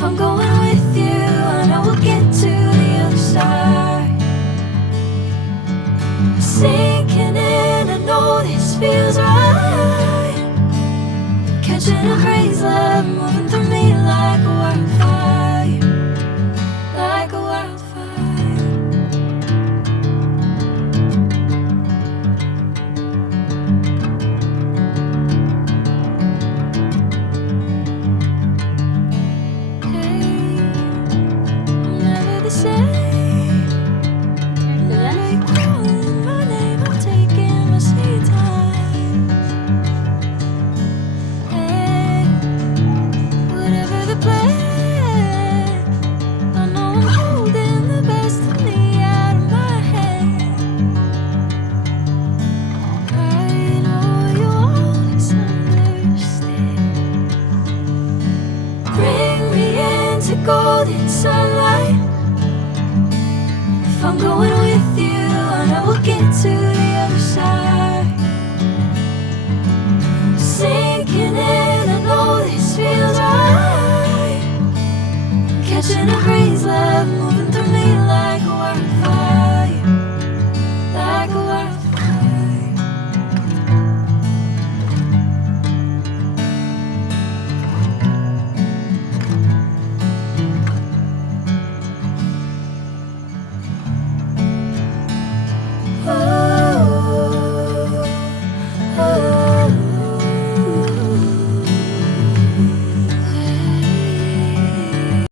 If I'm going with you, I know we'll get to the other side. Sinking in, I know this feels right. Catching a crazy love, moving through me like a wildfire, like a wildfire. Hey, I'm never the same. Now you're calling my name, I'm taking my sweet time. Hey, whatever the plan, I know I'm holding the best of me out of my hand. I know you always understand. Bring me into golden sunlight. If I'm going with you, I know we'll get to the other side. Sinking in, I know this feels right.